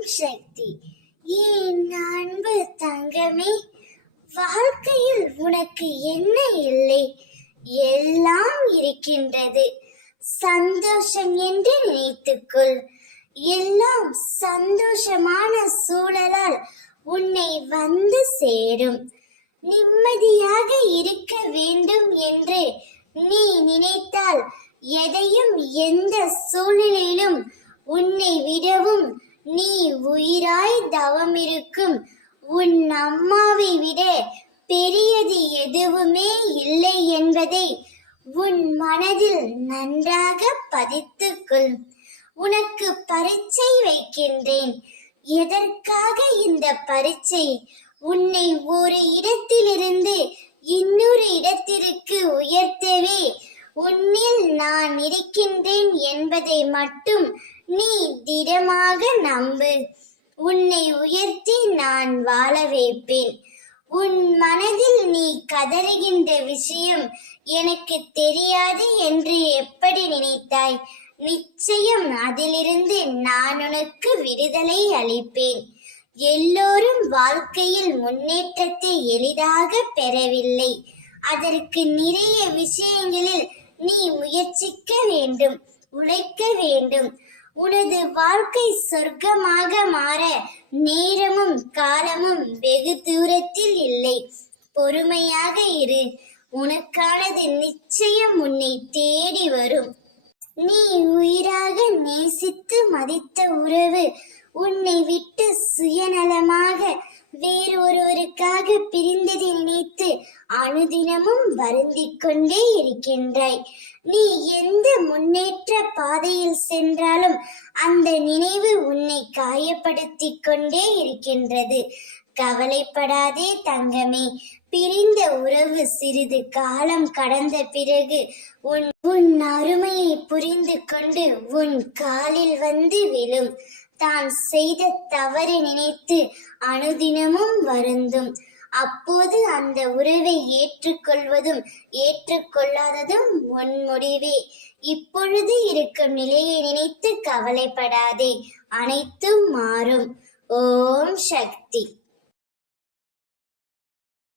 ஓம் சக்தி. என் அன்பு தங்கமே, வாழ்க்கையில் உனக்கு என்ன இல்லை? எல்லாம் இருக்கின்றது. சந்தோஷம் என்று நினைத்துக்கொள். எல்லாம் சந்தோஷமான சூழலால் உன்னை வந்து சேரும். நிம்மதியாக இருக்க வேண்டும் என்று நீ நினைத்தால் எதையும் எந்த சூழ்நிலையிலும் உன்னை விடவும் நீ உயிராய் தவமிருக்கும் உன் அம்மாவை விட பெரியது எதுவுமே இல்லை என்பதை உன் மனதில் நன்றாக பதித்துக்கொள். உனக்கு பரீட்சை வைக்கின்றேன். எதற்காக இந்த பரீட்சை? உன்னை ஒரு இடத்திலிருந்து இன்னொரு இடத்திற்கு உயர்த்தவே உன்னில் நான் இருக்கின்றேன் என்பதை மட்டும் நீ திடமாக நம்பு. உன்னை உயர்த்தி நான் வாழ வைப்பேன். உன் மனதில் நீ கதறுகின்ற விஷயம் எனக்கு தெரியாது என்று எப்படி நினைத்தாய்? நிச்சயம் அதிலிருந்து நான் உனக்கு விடுதலை அளிப்பேன். எல்லோரும் வாழ்க்கையில் முன்னேற்றத்தை எளிதாக பெறவில்லை. அதற்கு நிறைய விஷயங்களில் நீ முயற்சிக்க வேண்டும், உழைக்க வேண்டும். உனது வாழ்க்கை சொர்க்கமாக மாற நேரமும் காலமும் வெகு தூரத்தில் இல்லை. பொறுமையாக இரு. உனக்கானது நிச்சயம் உன்னை தேடி வரும். நீ உயிராக நேசித்து மதித்த உறவு உன்னை விட்டு சுயநலமாக வேறொருவருக்காக பிரிந்ததை நினைத்து அனுதினமும் வருந்திக் கொண்டே இருக்கின்றாய். நீ எந்த முன்னேற்ற பாதையில் சென்றாலும் அந்த நினைவு உன்னை காயப்படுத்திக் கொண்டே இருக்கின்றது. கவலைப்படாதே தங்கமே. பிரிந்த உறவு சிறிது காலம் கடந்த பிறகு உன் அருமையை புரிந்து கொண்டு உன் காலில் வந்து விழும். தான் செய்த தவறை நினைத்து அனுதினமும் வருந்தும். அப்போது அந்த உறவை ஏற்றுக்கொள்வதும் ஏற்றுக்கொள்ளாததும் உன் முடிவே. இப்பொழுது இருக்கும் நிலையை நினைத்து கவலைப்படாதே. அனைத்தும் மாறும். ஓம் சக்தி.